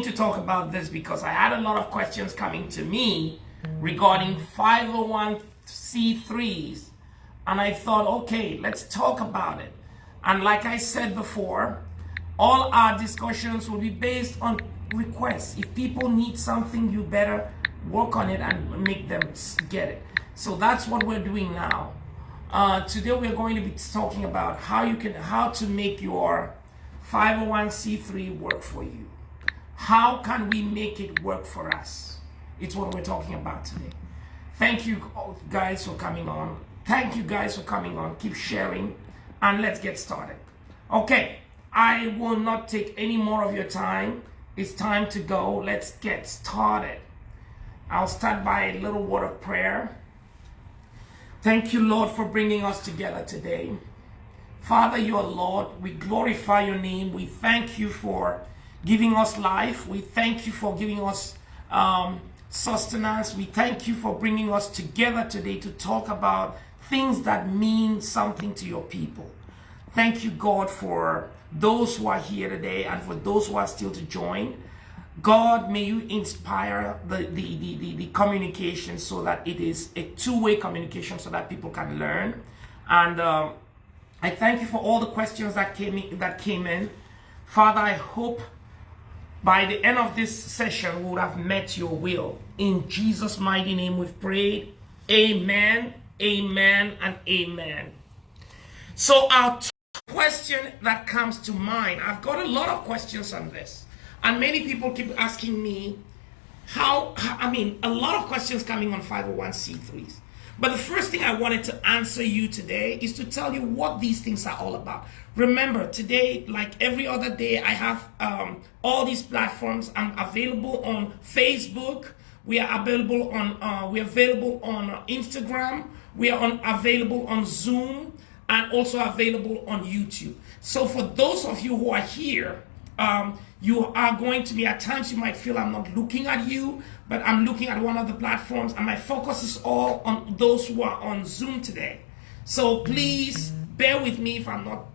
To talk about this because I had a lot of questions coming to me regarding 501c3s, and I thought, okay, let's talk about it. And like I said before, all our discussions will be based on requests. If people need something, you better work on it and make them get it. So that's what we're doing now. Today we're going to be talking about how to make your 501c3 work for you. How can we make it work for us? It's what we're talking about today. Thank you guys for coming on. Thank you guys for coming on. Keep sharing and let's get started. Okay, I will not take any more of your time. It's time to go. Let's get started. I'll start by a little word of prayer. Thank you, Lord, for bringing us together today. Father, you are Lord. We glorify your name. We thank you for giving us life. We thank you for giving us sustenance. We thank you for bringing us together today to talk about things that mean something to your people. Thank you, God, for those who are here today and for those who are still to join. God, may you inspire the communication so that it is a two-way communication so that people can learn. And I thank you for all the questions that came in. Father, I hope by the end of this session, we would have met your will. In Jesus' mighty name we've prayed. Amen, amen, and amen. So our question that comes to mind, I've got a lot of questions on this. And many people keep asking me, a lot of questions coming on 501c3s. But the first thing I wanted to answer you today is to tell you what these things are all about. Remember, today, like every other day, I have all these platforms. I'm available on Facebook. We are available on Instagram. We are available on Zoom, and also available on YouTube. So for those of you who are here, you are going to be, at times you might feel I'm not looking at you, but I'm looking at one of the platforms, and my focus is all on those who are on Zoom today. So please bear with me if I'm not.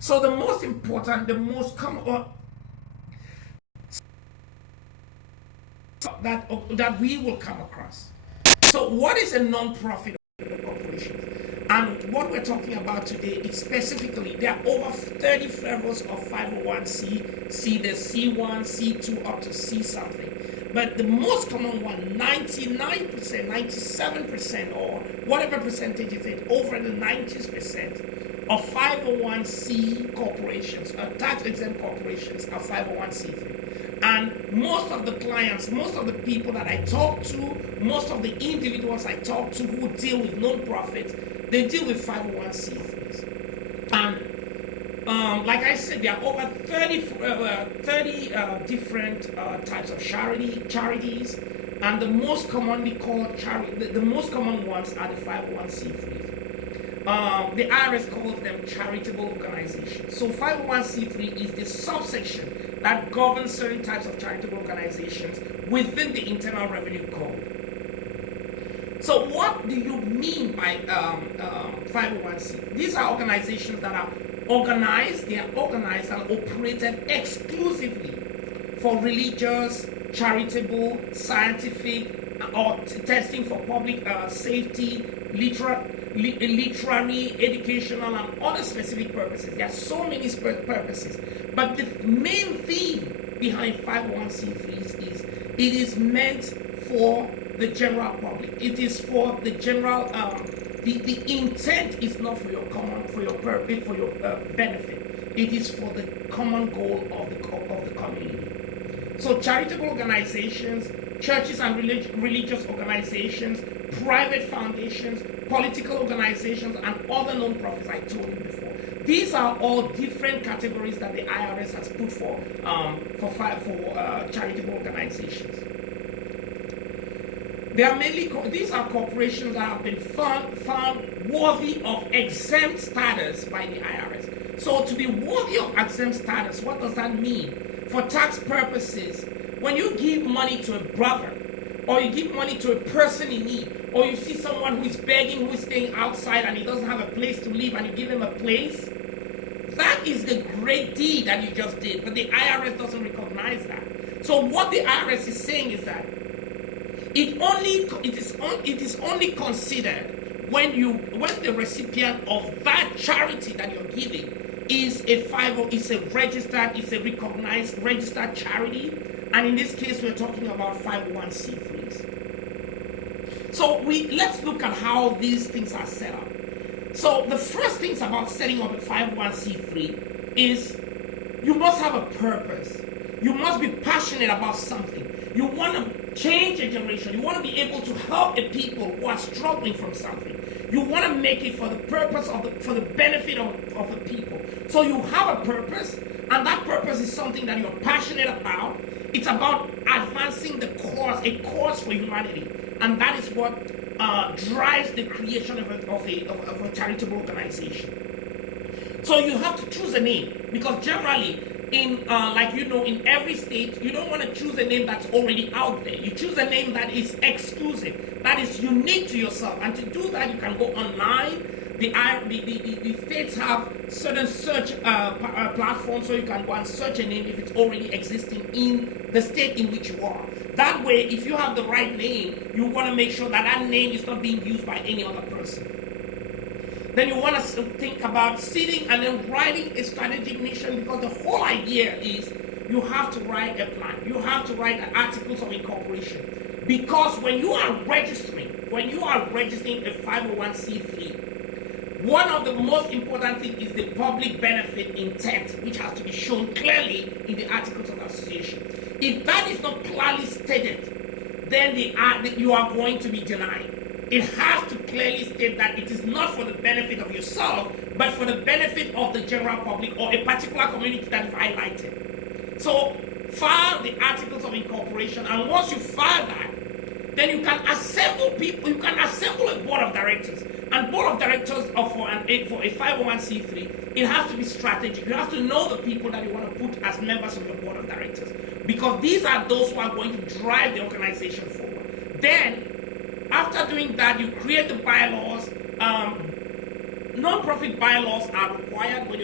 So the most important, the most common that we will come across. So what is a non-profit corporation? And what we're talking about today is specifically, there are over 30 flavors of 501c. There's C1, C2, up to C something. But the most common one, 99%, 97%, or whatever percentage is it, over the 90% of 501c corporations, tax-exempt corporations, are 501c3. And most of the clients, most of the people that I talk to, most of the individuals I talk to who deal with non-profits, they deal with 501c3s. And like I said, there are over 30 different types of charities, and the most commonly called the most common ones are the 501c3s. The IRS calls them charitable organizations. So 501c3 is the subsection that governs certain types of charitable organizations within the Internal Revenue Code. So what do you mean by 501c? These are organizations that are organized, they are organized and operated exclusively for religious, charitable, scientific, or testing for public safety, literary, educational, and other specific purposes. There are so many purposes. But the main theme behind 501c3s is it is meant for the general public. It is for the general, the intent is not for your purpose, for your benefit. It is for the common goal of the community. So charitable organizations, churches and religious organizations, private foundations, political organizations, and other non-profits I told you before. These are all different categories that the IRS has put for charitable organizations. They are these are corporations that have been found worthy of exempt status by the IRS. So to be worthy of exempt status, what does that mean? For tax purposes, when you give money to a brother, or you give money to a person in need, or you see someone who is begging, who is staying outside and he doesn't have a place to live, and you give him a place, that is the great deed that you just did. But the IRS doesn't recognize that. So what the IRS is saying is that it is only considered when the recipient of that charity that you're giving is a is a recognized registered charity, and in this case we're talking about 501c3s. So let's look at how these things are set up. So the first things about setting up a 501c3 is you must have a purpose. You must be passionate about something. You want to change a generation. You want to be able to help the people who are struggling from something. You want to make it for the purpose for the benefit of the people. So you have a purpose, and that purpose is something that you're passionate about. It's about advancing a cause for humanity, and that is what drives the creation of a charitable organization. So you have to choose a name, because generally, in every state, you don't want to choose a name that's already out there. You choose a name that is exclusive, that is unique to yourself. And to do that, you can go online. The states have certain search platforms, so you can go and search a name if it's already existing in the state in which you are. That way, if you have the right name, you want to make sure that that name is not being used by any other person. Then you want to think about sitting and then writing a strategic mission, because the whole idea is you have to write a plan. You have to write articles of incorporation. Because when you are registering a 501c3, one of the most important things is the public benefit intent, which has to be shown clearly in the articles of association. If that is not clearly stated, then you are going to be denied. It has to clearly state that it is not for the benefit of yourself, but for the benefit of the general public or a particular community that is highlighted. So file the articles of incorporation, and once you file that, then you can assemble people. You can assemble a board of directors. And board of directors for a 501c3, it has to be strategic. You have to know the people that you want to put as members of the board of directors, because these are those who are going to drive the organization forward. Then, after doing that, you create the bylaws. Non-profit bylaws are required when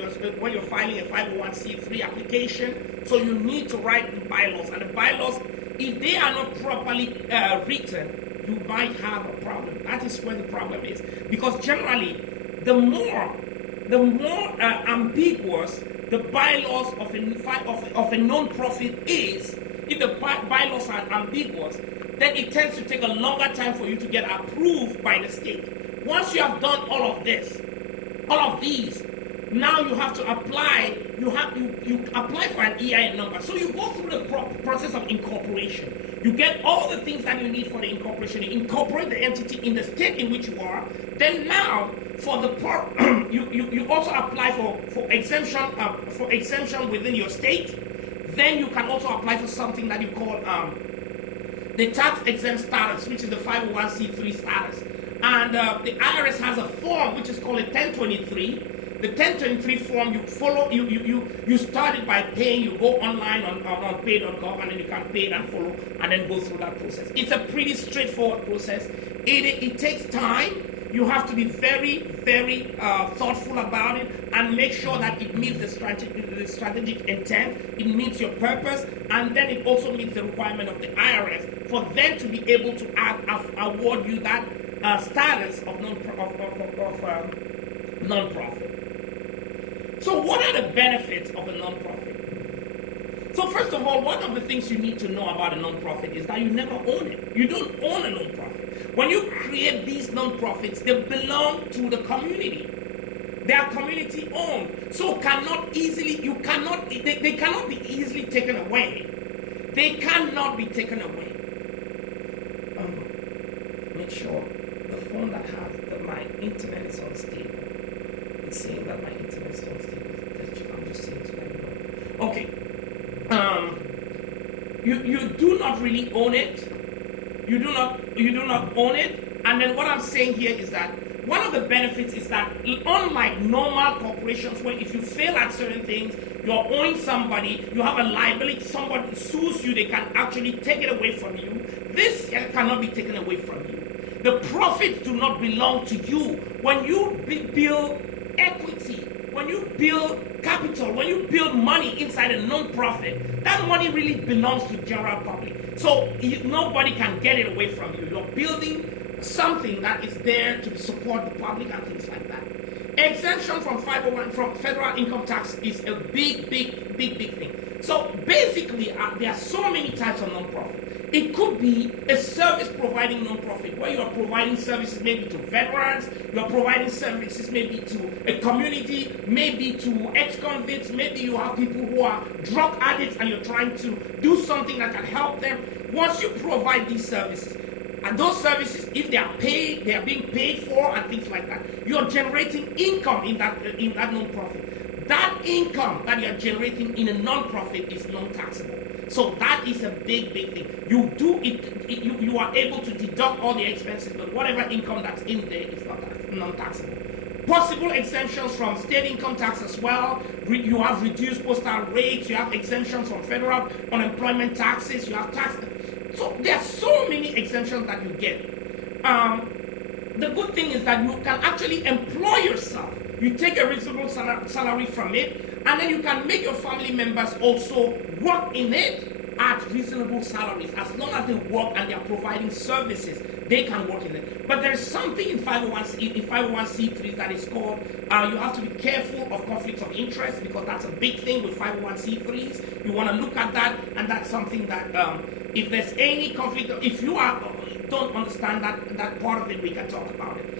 you're filing a 501c3 application. So you need to write the bylaws, and the bylaws, if they are not properly written, you might have a problem. That is where the problem is, because generally, the more ambiguous the bylaws of a non-profit is, if the bylaws are ambiguous, then it tends to take a longer time for you to get approved by the state. Once you have done all of these, now you have to apply. You apply for an EIN number. So you go through the process of incorporation. You get all the things that you need for the incorporation. You incorporate the entity in the state in which you are. Then now, for the you also apply for exemption within your state. Then you can also apply for something that you call the tax exempt status, which is the 501c3 status. And the IRS has a form which is called a 1023. The 1023 form, you start it by paying. You go online on pay.gov, and then you can pay it and follow, and then go through that process. It's a pretty straightforward process. It takes time. You have to be very, very thoughtful about it, and make sure that it meets the strategic intent, it meets your purpose, and then it also meets the requirement of the IRS for them to be able to award you that status of non-profit. So what are the benefits of a non-profit? So first of all, one of the things you need to know about a non-profit is that you never own it. You don't own a non-profit. When you create these non-profits, they belong to the community. They are community owned. So they cannot be easily taken away. They cannot be taken away. Make sure the phone that has my internet is unstable. It's saying that my internet is unstable. I'm just saying to let you know. Okay. You do not really own it. You do not own it. And then what I'm saying here is that one of the benefits is that, unlike normal corporations, where if you fail at certain things, you're owing somebody, you have a liability, somebody sues you, they can actually take it away from you. This cannot be taken away from you. The profits do not belong to you. When you build equity when you build capital, when you build money inside a non-profit, that money really belongs to general public. So nobody can get it away from you. You're building something that is there to support the public and things like that. Exemption from 501 from federal income tax is a big thing. So basically, there are so many types of non-profit. It could be a service providing non-profit where you are providing services maybe to veterans, you are providing services maybe to a community, maybe to ex-convicts, maybe you have people who are drug addicts and you're trying to do something that can help them. Once you provide these services, and those services, if they are paid, they are being paid for and things like that, you are generating income in that non-profit. That income that you are generating in a non-profit is non-taxable. So that is a big thing. You do it, you are able to deduct all the expenses, but whatever income that's in there is non-taxable. Possible exemptions from state income tax as well. You have reduced postal rates, you have exemptions from federal unemployment taxes, you have tax. So there are so many exemptions that you get. The good thing is that you can actually employ yourself. You take a reasonable salary from it, and then you can make your family members also work in it at reasonable salaries. As long as they work and they are providing services, they can work in it. But there is something in 501c3 that is called, you have to be careful of conflicts of interest, because that's a big thing with 501c3s. You want to look at that, and that's something that if there's any conflict, if you don't understand that part of it, we can talk about it.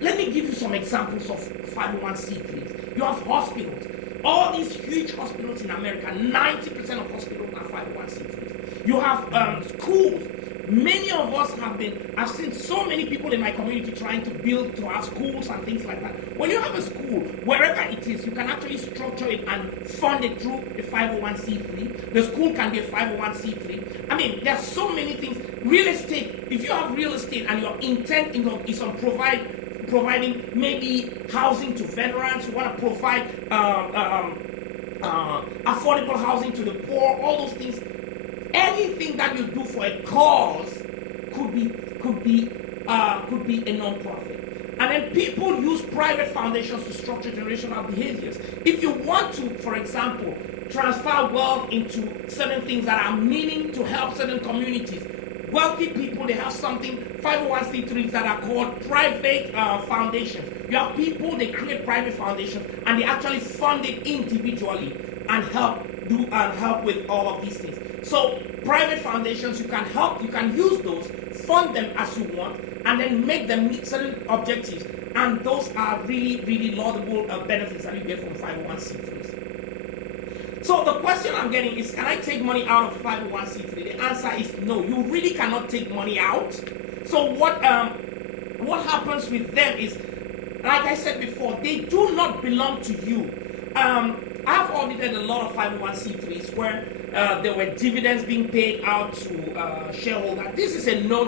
Let me give you some examples of 501c3s. You have hospitals. All these huge hospitals in America, 90% of hospitals are 501c3s. You have schools. Many of us I've seen so many people in my community trying to have schools and things like that. When you have a school, wherever it is, you can actually structure it and fund it through a 501c3. The school can be a 501c3. I mean, there are so many things. Real estate, if you have real estate and your intent is on providing maybe housing to veterans, you want to provide affordable housing to the poor, all those things. Anything that you do for a cause could be a non-profit. And then people use private foundations to structure generational behaviors. If you want to, for example, transfer wealth into certain things that are meaning to help certain communities, wealthy people, they have something, 501c3s that are called private foundations. You have people, they create private foundations and they actually fund it individually and help with all of these things. So private foundations, you can use those, fund them as you want, and then make them meet certain objectives. And those are really laudable benefits that you get from 501c3s. So the question I'm getting is, can I take money out of 501c3? The answer is no. You really cannot take money out. So what happens with them is, like I said before, they do not belong to you. I've audited a lot of 501c3s where there were dividends being paid out to shareholders. This is a no.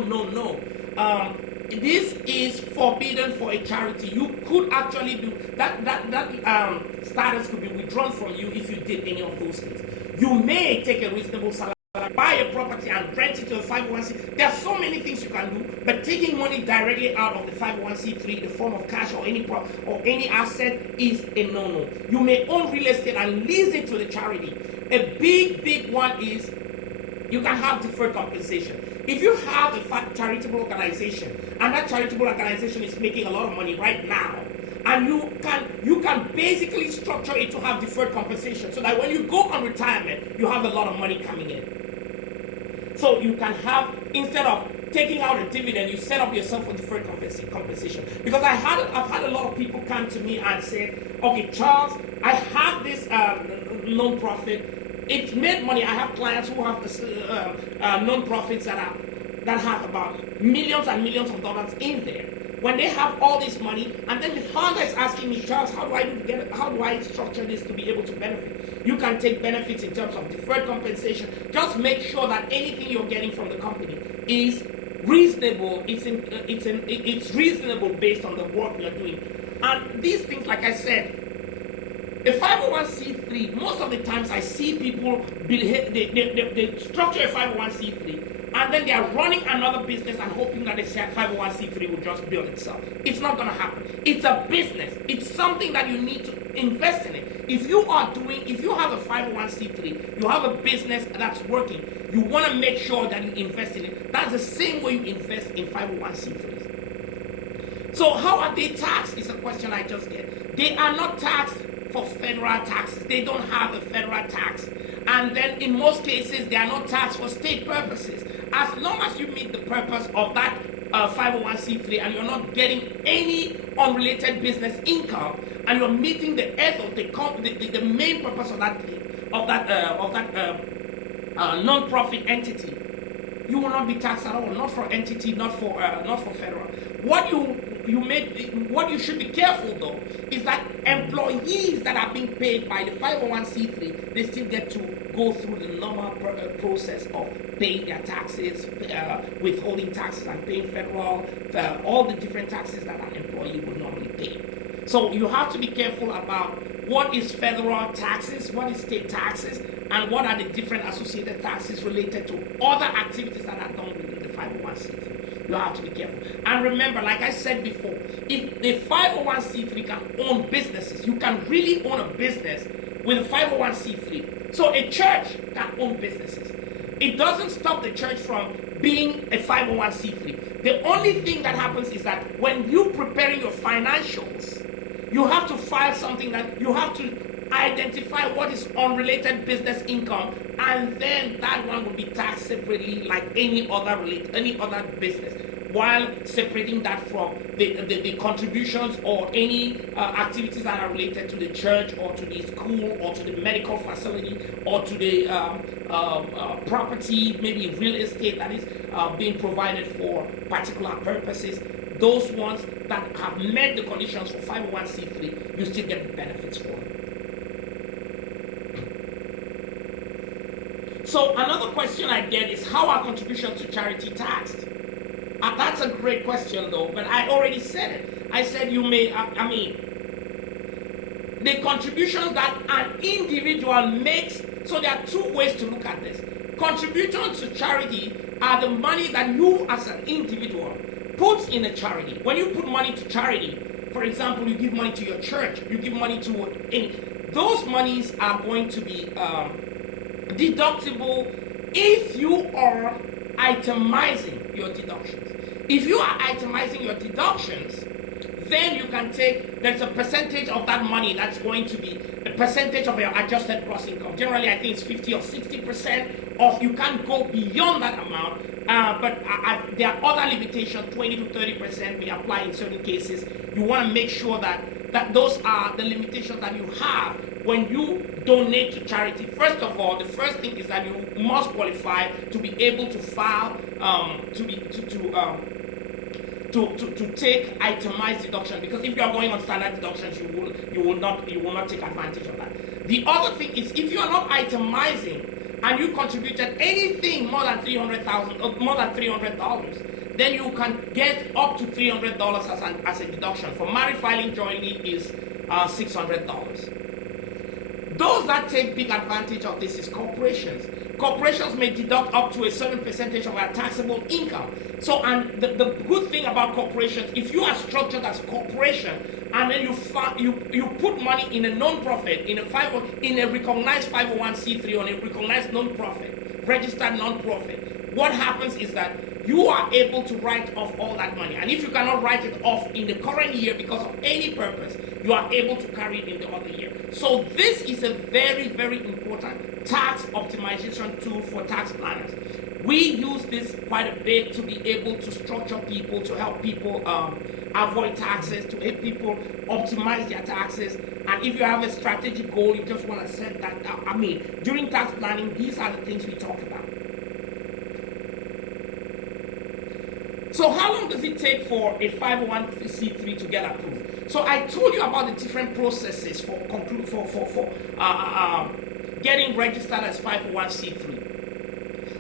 This is forbidden for a charity. You could actually do that. Status could be withdrawn from you if you did any of those things. You may take a reasonable salary, buy a property and rent it to a 501c. There are so many things you can do, but taking money directly out of the 501c3 in the form of cash or any asset is a no. You may own real estate and lease it to the charity. A big one is you can have deferred compensation. If you have a charitable organization and that charitable organization is making a lot of money right now, and you can basically structure it to have deferred compensation so that when you go on retirement, you have a lot of money coming in. So you can have, instead of taking out a dividend, you set up yourself for deferred compensation. Because I've had a lot of people come to me and say, okay, Charles, I have this non-profit. It's made money. I have clients who have this, non-profits that have about millions and millions of dollars in there. When they have all this money, and then the founder is asking me, Charles, how do I structure this to be able to benefit? You can take benefits in terms of deferred compensation. Just make sure that anything you're getting from the company is reasonable. It's reasonable based on the work you're doing. And these things, like I said, A 501c3, most of the times I see people, they structure a 501c3 and then they are running another business and hoping that the 501c3 will just build itself. It's not going to happen. It's a business. It's something that you need to invest in it. If you have a 501c3, you have a business that's working, you want to make sure that you invest in it. That's the same way you invest in 501c3s. So how are they taxed is a question I just get. They are not taxed for federal taxes. They don't have a federal tax. And then in most cases, they are not taxed for state purposes. As long as you meet the purpose of that 501c3 and you're not getting any unrelated business income, and you're meeting the ethos, the main purpose of that non-profit entity, you will not be taxed at all. Not for entity, not for federal. What you should be careful though is that employees that are being paid by the 501c3, they still get to go through the normal process of paying their taxes, withholding taxes, and paying federal, all the different taxes that an employee would normally pay. So you have to be careful about what is federal taxes, what is state taxes, and what are the different associated taxes related to other activities that are done within the 501c3. You have to be careful. And remember, like I said before, if the 501c3 can own businesses, you can really own a business with a 501c3. So a church can own businesses. It doesn't stop the church from being a 501c3. The only thing that happens is that when you preparing your financials, you have to file something that you have to identify what is unrelated business income, and then that one will be taxed separately like any other business, while separating that from the contributions or any activities that are related to the church or to the school or to the medical facility or to the property, maybe real estate that is being provided for particular purposes. Those ones that have met the conditions for 501c3, you still get the benefits for it. So another question I get is, how are contributions to charity taxed? That's a great question though, but I already said it. I said you may, the contributions that an individual makes, so there are two ways to look at this. Contributions to charity are the money that you as an individual put in a charity. When you put money to charity, for example, you give money to your church, you give money to those monies are going to be deductible if you are itemizing your deductions. If you are itemizing your deductions, then you can take, there's a percentage of that money that's going to be a percentage of your adjusted gross income. Generally, I think it's 50 or 60% of, you can't go beyond that amount, but there are other limitations, 20 to 30% may apply in certain cases. You want to make sure that those are the limitations that you have when you donate to charity. First of all, the first thing is that you must qualify to be able to file, to take itemized deduction, because if you are going on standard deductions, you will not take advantage of that. The other thing is, if you are not itemizing and you contributed anything more than $300,000 or more than $300, then you can get up to $300 as a deduction. For married filing jointly is $600. Those that take big advantage of this is corporations. Corporations may deduct up to a certain percentage of our taxable income. So, and the good thing about corporations, if you are structured as a corporation and then you put money in a non-profit, in a recognized 501c3 or a recognized non-profit, registered non-profit, what happens is that you are able to write off all that money. And if you cannot write it off in the current year because of any purpose, you are able to carry it in the other year. So this is a very, very important tax optimization tool for tax planners. We use this quite a bit to be able to structure people, to help people avoid taxes, to help people optimize their taxes. And if you have a strategic goal, you just want to set that out. During tax planning, these are the things we talk about. So how long does it take for a 501c3 to get approved? So I told you about the different processes for getting registered as 501c3.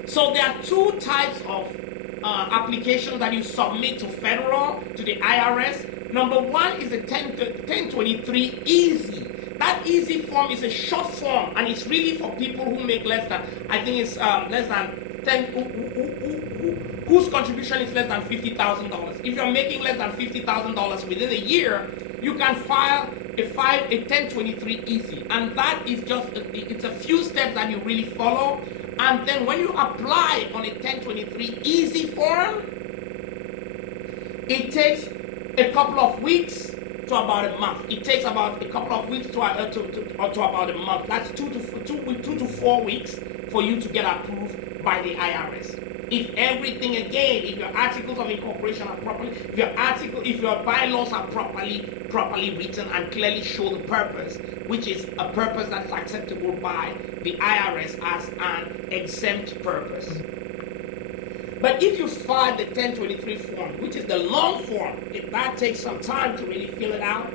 So there are two types of applications that you submit to federal, to the IRS. Number one is a 1023 easy. that easy form is a short form, and it's really for people who make less than, I think it's less than 10, whose contribution is less than $50,000. If you're making less than $50,000 within a year, you can file a 1023 easy, and that is just it's a few steps that you really follow. And then when you apply on a 1023 easy form, it takes a couple of weeks to about a month. It takes about a couple of weeks to about a month. That's 2 to 4 weeks for you to get approved by the IRS. If everything, again, if your articles of incorporation are properly, if your bylaws are properly written and clearly show the purpose, which is a purpose that's acceptable by the IRS as an exempt purpose. But if you file the 1023 form, which is the long form, if that takes some time to really fill it out,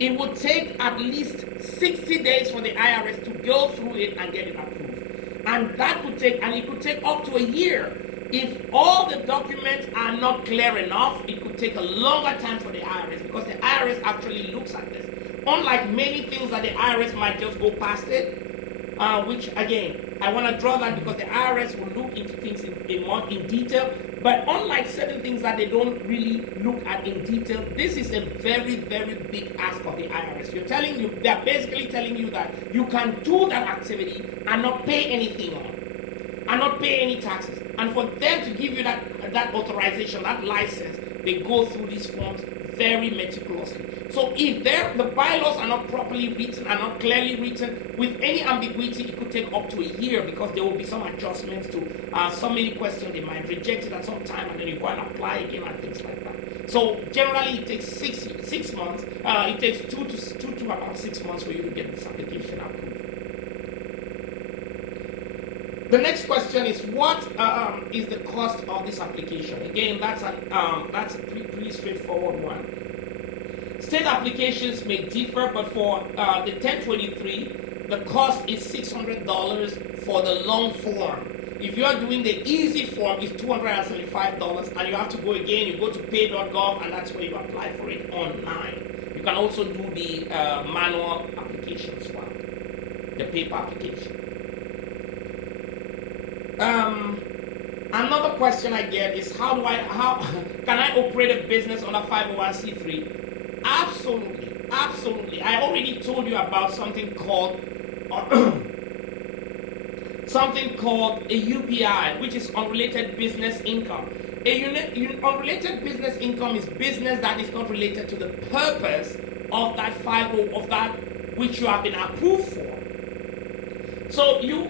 it will take at least 60 days for the IRS to go through it and get it approved. And it could take up to a year. If all the documents are not clear enough, it could take a longer time for the IRS, because the IRS actually looks at this. Unlike many things that the IRS might just go past it, which again, I want to draw that because the IRS will look into things in detail, but unlike certain things that they don't really look at in detail, this is a very, very big ask of the IRS. They're basically telling you that you can do that activity and not pay anything on, and not pay any taxes. And for them to give you that authorization, that license, they go through these forms very meticulously. So if the bylaws are not properly written, are not clearly written, with any ambiguity, it could take up to a year, because there will be some adjustments to so many questions. They might reject it at some time, and then you go and apply again and things like that. So generally, it takes 6 months. It takes 2 to about 6 months for you to get this application approved. The next question is, what is the cost of this application? Again, that's a pretty straightforward one. State applications may differ, but for the 1023, the cost is $600 for the long form. If you are doing the easy form, it's $275, and you have to go again. You go to pay.gov, and that's where you apply for it online. You can also do the manual application as well, the paper application. Another question I get is, how can I operate a business on a 501c3? Absolutely. I already told you about something called a UBI, which is unrelated business income. Unrelated business income is business that is not related to the purpose of that which you have been approved for. So you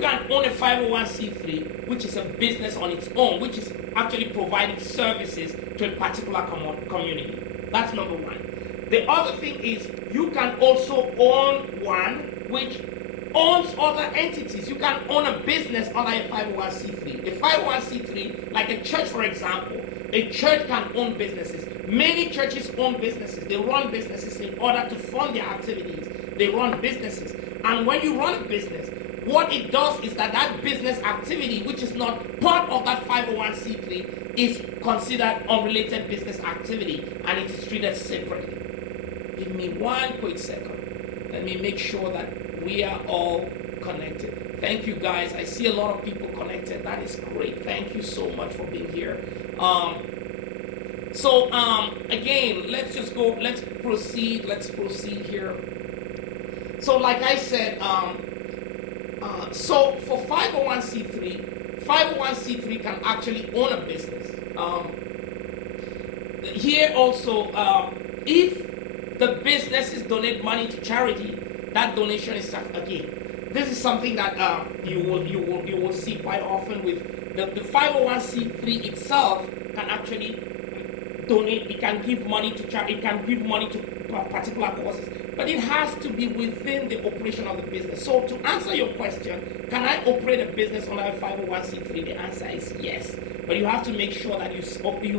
can own a 501c3, which is a business on its own, which is actually providing services to a particular community. That's number one. The other thing is, you can also own one which owns other entities. You can own a business under a 501c3. A 501c3, like a church, for example, a church can own businesses. Many churches own businesses. They run businesses in order to fund their activities. They run businesses. And when you run a business, what it does is that business activity, which is not part of that 501c3, is considered unrelated business activity, and it is treated separately. Give me one quick second. Let me make sure that we are all connected. Thank you, guys. I see a lot of people connected. That is great. Thank you so much for being here. Again, let's proceed here. So like I said, so for 501c3 can actually own a business. Here also, if the businesses donate money to charity, that donation is again. This is something that you will see quite often with the 501c3 itself. Can actually donate. It can give money to charity. It can give money to particular causes, but it has to be within the operation of the business. So to answer your question, can I operate a business under a 501c3? The answer is yes, but you have to make sure that you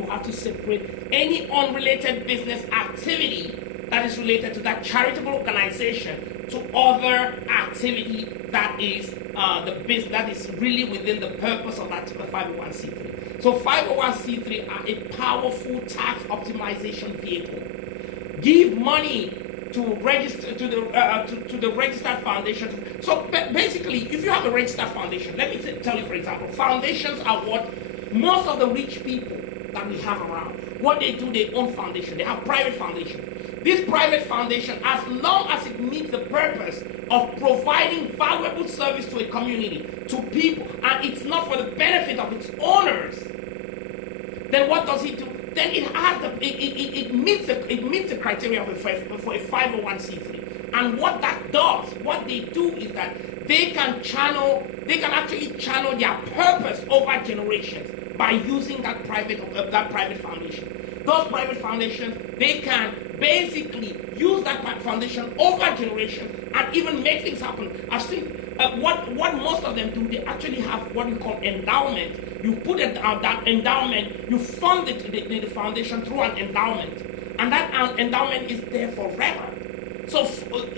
have to separate any unrelated business activity that is related to that charitable organization to other activity that is that is really within the purpose of that 501c3. So 501c3 are a powerful tax optimization vehicle. Give money to register to the registered foundation. So basically, if you have a registered foundation, let me tell you, for example, foundations are what most of the rich people that we have around, what they do, they own foundation. They have private foundation. This private foundation, as long as it meets the purpose of providing valuable service to a community, to people, and it's not for the benefit of its owners, then what does it do? Then it has it meets the criteria for a 501c3. And what that does, what they do is that they can actually channel their purpose over generations by using that private foundation. Those private foundations, they can basically use that foundation over generations and even make things happen. I've seen what most of them do. They actually have what we call endowment. You put that endowment, you fund the foundation through an endowment, and that endowment is there forever. So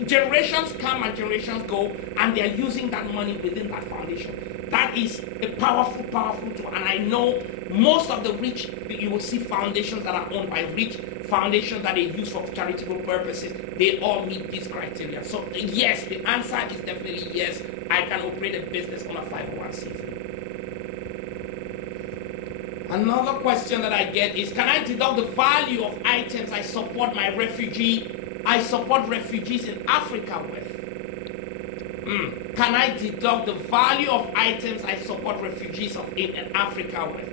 generations come and generations go, and they are using that money within that foundation. That is a powerful tool. And I know most of the rich, you will see foundations that are owned by rich, foundations that they use for charitable purposes. They all meet these criteria. So yes, the answer is definitely yes. I can operate a business on a 501c3. Another question that I get is, can I deduct the value of items I support refugees in Africa with? Can I deduct the value of items I support refugees in Africa with?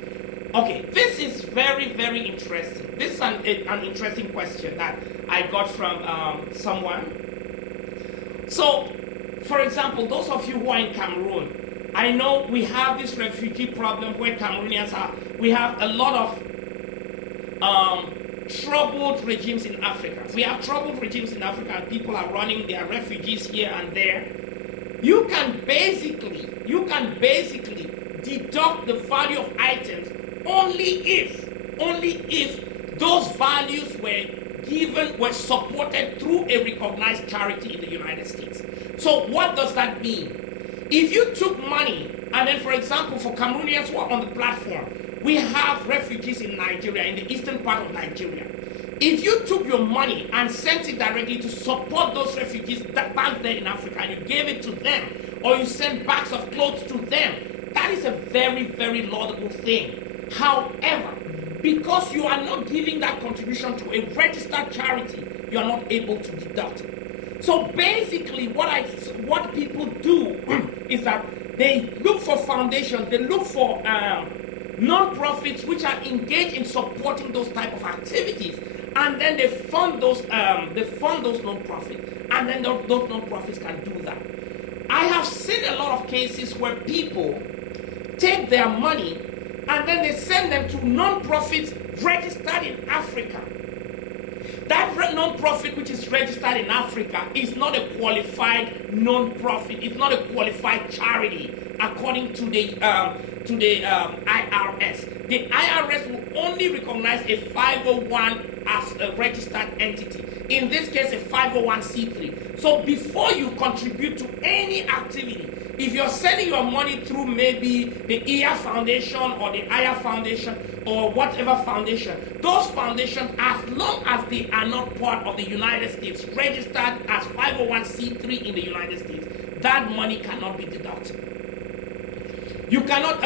Okay, this is very, very interesting. This is an interesting question that I got from someone. So, for example, those of you who are in Cameroon, I know we have this refugee problem where Cameroonians are. We have a lot of troubled regimes in Africa. We have troubled regimes in Africa, and people are running their refugees here and there. You can basically deduct the value of items only if those values were supported through a recognized charity in the United States. So what does that mean? If you took money, and then, for example, for Cameroonians who are on the platform, we have refugees in Nigeria, in the eastern part of Nigeria. If you took your money and sent it directly to support those refugees back there in Africa, and you gave it to them, or you sent bags of clothes to them, that is a very, very laudable thing. However, because you are not giving that contribution to a registered charity, you are not able to deduct it. So basically, what people do is that they look for foundations, they look for non-profits which are engaged in supporting those type of activities, and then they fund those non-profits, and then those non-profits can do that. I have seen a lot of cases where people take their money and then they send them to non-profits registered in Africa. That non-profit which is registered in Africa is not a qualified non-profit. It's not a qualified charity according to the IRS. The IRS will only recognize a 501 as a registered entity. In this case, a 501c3. So before you contribute to any activity, if you're sending your money through maybe the EA Foundation or the IR Foundation or whatever foundation, those foundations, as long as they are not part of the United States, registered as 501c3 in the United States, that money cannot be deducted. You cannot,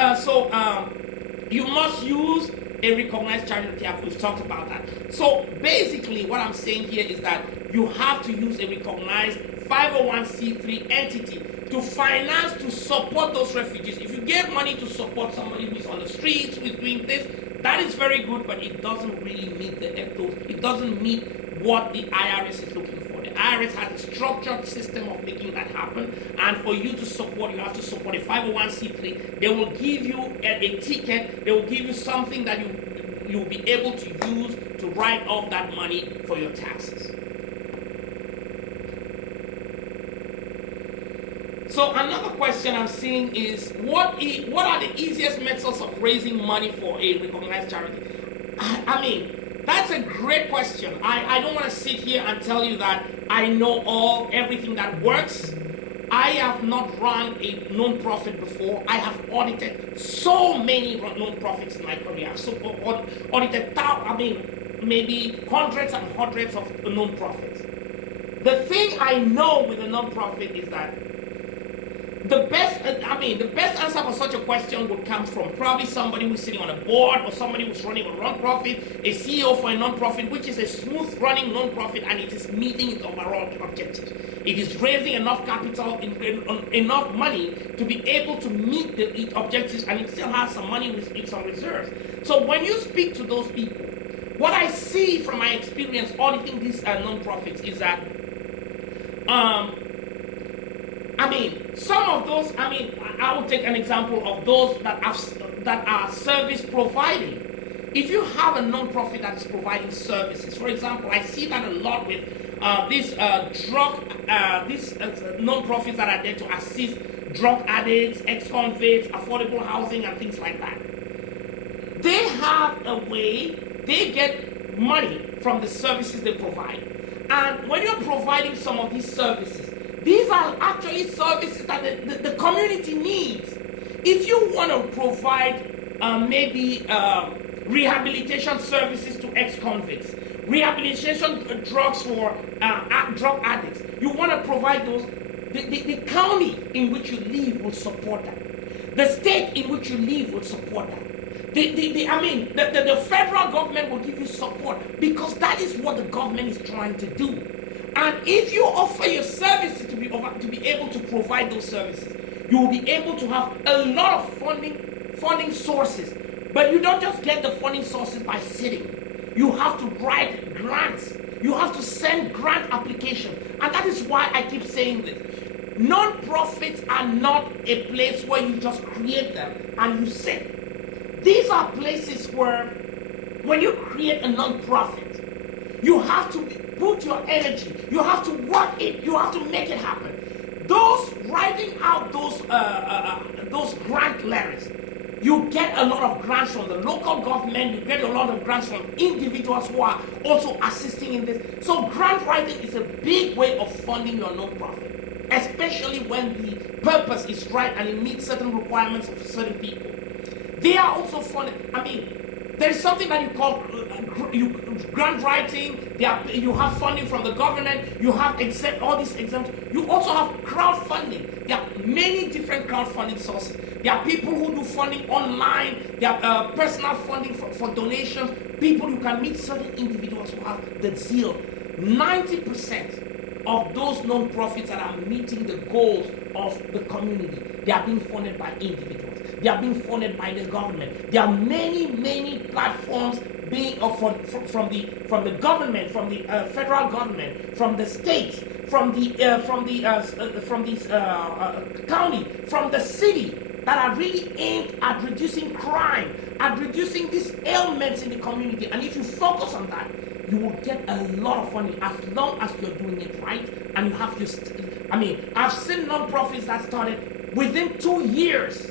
you must use a recognized charity. We've talked about that. So basically what I'm saying here is that you have to use a recognized 501c3 entity to finance, to support those refugees. If you gave money to support somebody who is on the streets, who is doing this, that is very good, but it doesn't really meet it doesn't meet what the IRS is looking for. The IRS has a structured system of making that happen, and for you to support, you have to support a 501c3. They will give you a ticket, they will give you something that you'll be able to use to write off that money for your taxes. So another question I'm seeing is, what are the easiest methods of raising money for a recognized charity? I mean, that's a great question. I don't want to sit here and tell you that I know everything that works. I have not run a non-profit before. I have audited so many non-profits in my career. So audited, maybe hundreds and hundreds of non-profits. The thing I know with a non-profit is that the best answer for such a question would come from probably somebody who's sitting on a board or somebody who's running a non-profit, a CEO for a non-profit, which is a smooth running non-profit, and it is meeting its overall objectives. It is raising enough capital, enough money to be able to meet its objectives, and it still has some money with some reserves. So when you speak to those people, what I see from my experience auditing these non-profits is that some of those, I will take an example of those that are service providing. If you have a non-profit that is providing services, for example, I see that a lot with these non-profits that are there to assist drug addicts, ex-convicts, affordable housing, and things like that. They have a way, they get money from the services they provide. And when you're providing some of these services, these are actually services that the community needs. If you want to provide rehabilitation services to ex-convicts, rehabilitation drugs for drug addicts, you want to provide those, the county in which you live will support that. The state in which you live will support that. The federal government will give you support because that is what the government is trying to do. And if you offer your services to be able to provide those services, you will be able to have a lot of funding sources. But you don't just get the funding sources by sitting. You have to write grants. You have to send grant applications. And that is why I keep saying this. Non-profits are not a place where you just create them and you sit. These are places where when you create a non-profit, you have to put your energy, you have to work it, you have to make it happen. Those writing out those grant letters, you get a lot of grants from the local government, you get a lot of grants from individuals who are also assisting in this. So grant writing is a big way of funding your non-profit, especially when the purpose is right and it meets certain requirements of certain people. They are also funded. There is something that you call grant writing. You have funding from the government. You have all these exemptions. You also have crowdfunding. There are many different crowdfunding sources. There are people who do funding online. There are personal funding for donations. People, you can meet certain individuals who have the zeal. 90% of those non-profits that are meeting the goals of the community, they are being funded by individuals. They are being funded by the government. There are many platforms being from the government, from the federal government, from the states, from the county, from the city, that are really aimed at reducing crime, at reducing these ailments in the community. And if you focus on that, you will get a lot of funding as long as you're doing it right. And you have to. I've seen non-profits that started within 2 years.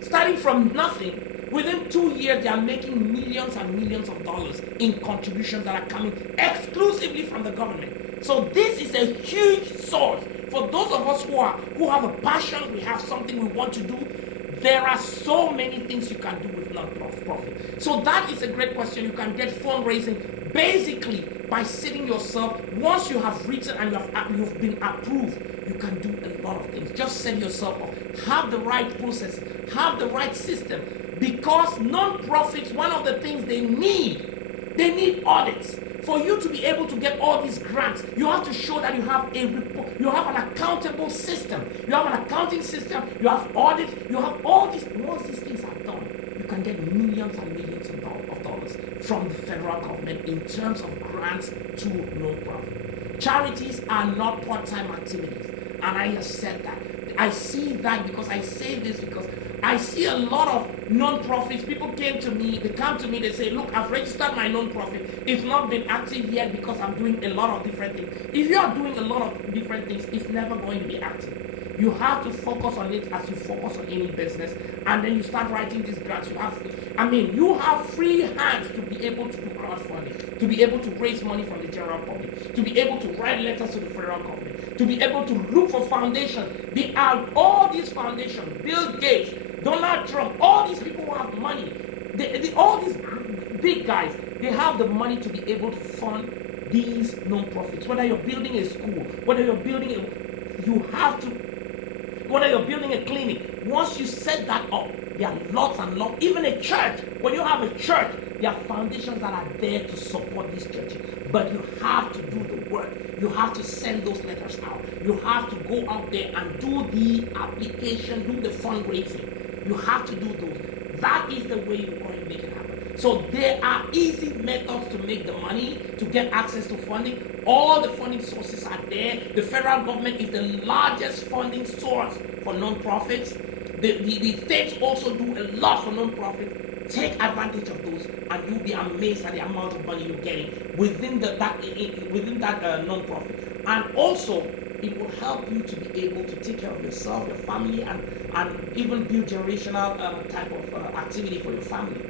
Starting from nothing, within 2 years, they are making millions and millions of dollars in contributions that are coming exclusively from the government. So this is a huge source for those of us who have a passion, we have something we want to do. There are so many things you can do with non-profit. So that is a great question. You can get fundraising basically by sitting yourself. Once you have written and you've been approved, you can do a lot of things. Just set yourself up. Have the right process. Have the right system. Because non-profits, one of the things they need audits. For you to be able to get all these grants, you have to show that you have a report, you have an accountable system, you have an accounting system, you have audits, you have all these. Once these things are done, you can get millions and millions of dollars from the federal government in terms of grants to non-profit. Charities are not part-time activities, and I have said that. I see that because I say this because I see a lot of non-profits. People they come to me, they say, look, I've registered my non-profit. It's not been active yet because I'm doing a lot of different things. If you are doing a lot of different things, it's never going to be active. You have to focus on it as you focus on any business, and then you start writing these grants. You have free hands to be able to do crowdfunding, to be able to raise money from the general public, to be able to write letters to the federal government, to be able to look for foundations. All these foundations, Bill Gates, Donald Trump, all these people who have money, all these big guys, they have the money to be able to fund these non-profits. Whether you're building a school, whether you're building whether you're building a clinic, once you set that up, there are lots and lots. Even a church, when you have a church, there are foundations that are there to support these churches. But you have to do the work. You have to send those letters out. You have to go out there and do the application, do the fundraising. You have to do those. That is the way you're going to make it happen. So there are easy methods to make the money, to get access to funding. All the funding sources are there. The federal government is the largest funding source for non-profits. The states also do a lot for non-profits. Take advantage of those, and you'll be amazed at the amount of money you're getting within that non-profit. And also, it will help you to be able to take care of yourself, your family, and even build generational type of activity for your family.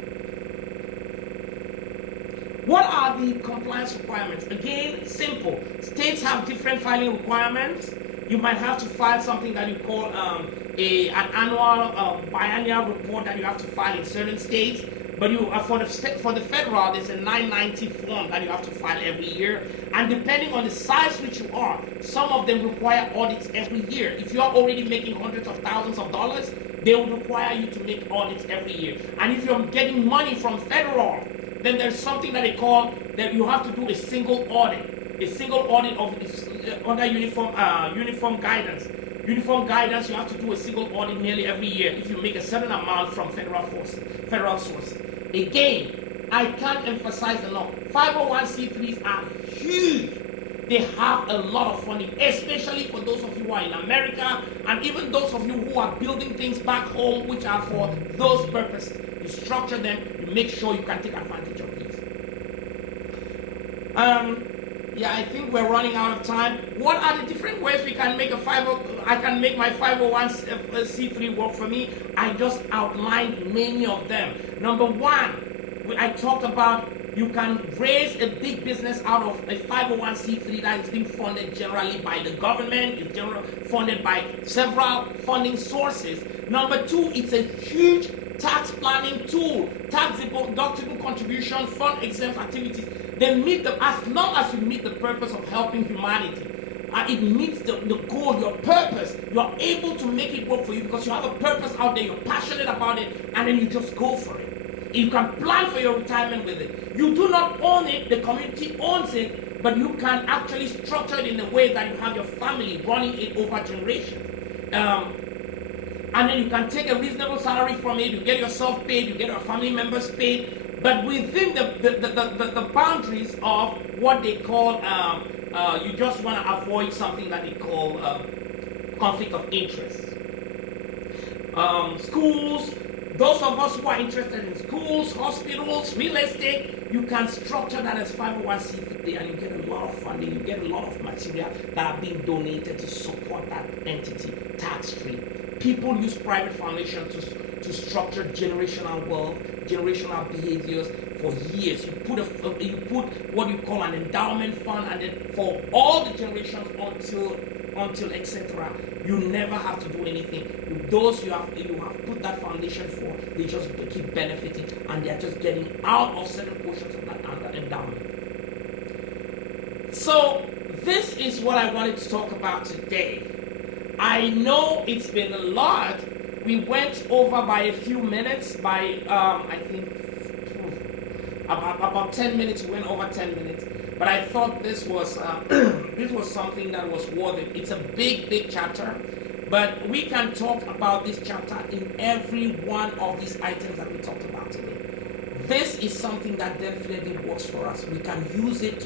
What are the compliance requirements? Again, simple. States have different filing requirements. You might have to file something that you call an annual, biannual report that you have to file in certain states. But for the federal, there's a 990 form that you have to file every year. And depending on the size which you are, some of them require audits every year. If you're already making hundreds of thousands of dollars, they will require you to make audits every year. And if you're getting money from federal, then there's something that they call that you have to do a single audit. A single audit of under uniform guidance. Uniform guidance, you have to do a single audit nearly every year if you make a certain amount from federal sources. Again, I can't emphasize enough. 501c3s are huge. They have a lot of funding, especially for those of you who are in America, and even those of you who are building things back home, which are for those purposes. You structure them, you make sure you can take advantage of these. Yeah, I think we're running out of time. What are the different ways we can make I can make my 501c3 work for me? I just outlined many of them. Number one, I talked about you can raise a big business out of a 501c3 that is being funded generally by the government, it's funded by several funding sources. Number two, it's a huge tax planning tool, tax deductible contribution, fund exempt activities. They meet as long as you meet the purpose of helping humanity, it meets the goal, your purpose. You're able to make it work for you because you have a purpose out there, you're passionate about it, and then you just go for it. You can plan for your retirement with it. You do not own it, the community owns it, but you can actually structure it in a way that you have your family running it over generations. And then you can take a reasonable salary from it, you get yourself paid, you get your family members paid, but within the boundaries of what they call, you just want to avoid something that they call conflict of interest. Schools, those of us who are interested in schools, hospitals, real estate, you can structure that as 501c3 and you get a lot of funding, you get a lot of material that are being donated to support that entity tax-free. People use private foundations to structure generational wealth, generational behaviors for years. You put what you call an endowment fund, and then for all the generations until etc. You never have to do anything. Those you have put that foundation for, they just keep benefiting, and they are just getting out of certain portions of that endowment. So this is what I wanted to talk about today. I know it's been a lot. We went over by a few minutes, by I think about 10 minutes. We went over 10 minutes, but I thought this was something that was worth it. It's a big chapter, but we can talk about this chapter in every one of these items that we talked about today. This is something that definitely works for us. We can use it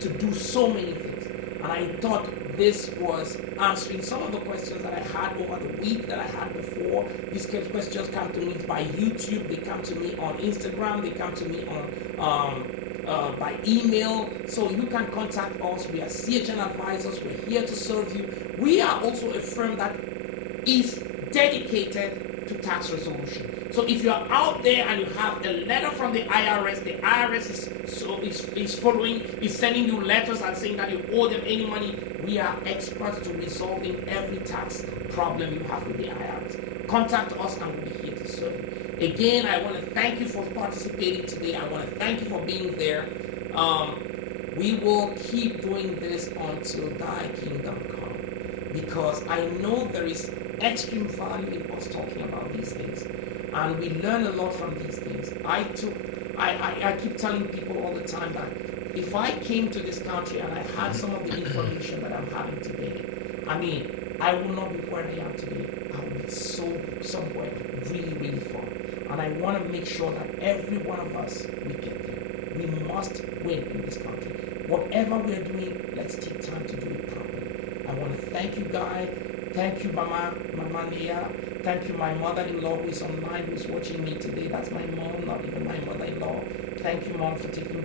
to do so many things, and I thought this was answering some of the questions that I had over the week that I had before. These questions come to me by YouTube, they come to me on Instagram, they come to me on by email. So you can contact us. We are CHN advisors. We're here to serve you. We are also a firm that is dedicated to tax resolution. So if you're out there and you have a letter from the IRS is sending you letters and saying that you owe them any money, we are experts to resolving every tax problem you have with the IRS. Contact us and we'll be here to serve you. Again, I want to thank you for participating today. I want to thank you for being there. We will keep doing this until thy kingdom come, because I know there is extreme value in us talking about these things, and we learn a lot from these things. I keep telling people all the time that if I came to this country and I had some of the information that I'm having today, I mean, I will not be where I am today. I will be somewhere really, really far. And I want to make sure that every one of us, we get there. We must win in this country. Whatever we're doing, let's take time to do it properly. I want to thank you, guys. Thank you, Mama Nia. Thank you, my mother-in-law who is online, who is watching me today. That's my mom, not even my mother-in-law. Thank you, Mom, for taking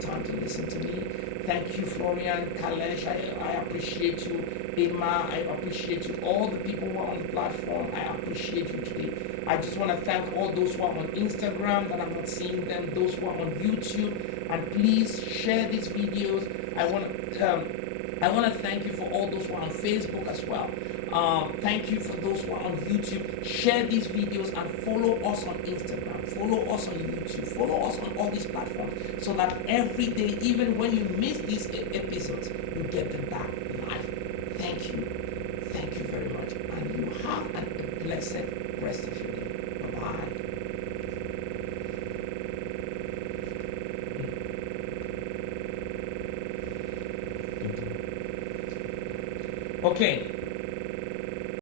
time to listen to me. Thank you, Florian, Kalesh. I appreciate you. Emma, I appreciate you. All the people who are on the platform, I appreciate you today. I just want to thank all those who are on Instagram that I'm not seeing them, those who are on YouTube, and please share these videos. I want to thank you for all those who are on Facebook as well. Thank you for those who are on YouTube. Share these videos and follow us on Instagram, follow us on YouTube, follow us on all these platforms, so that every day, even when you miss these episodes, you get them back live. Thank you very much, and you have a blessed rest of your day. Bye-bye. Okay.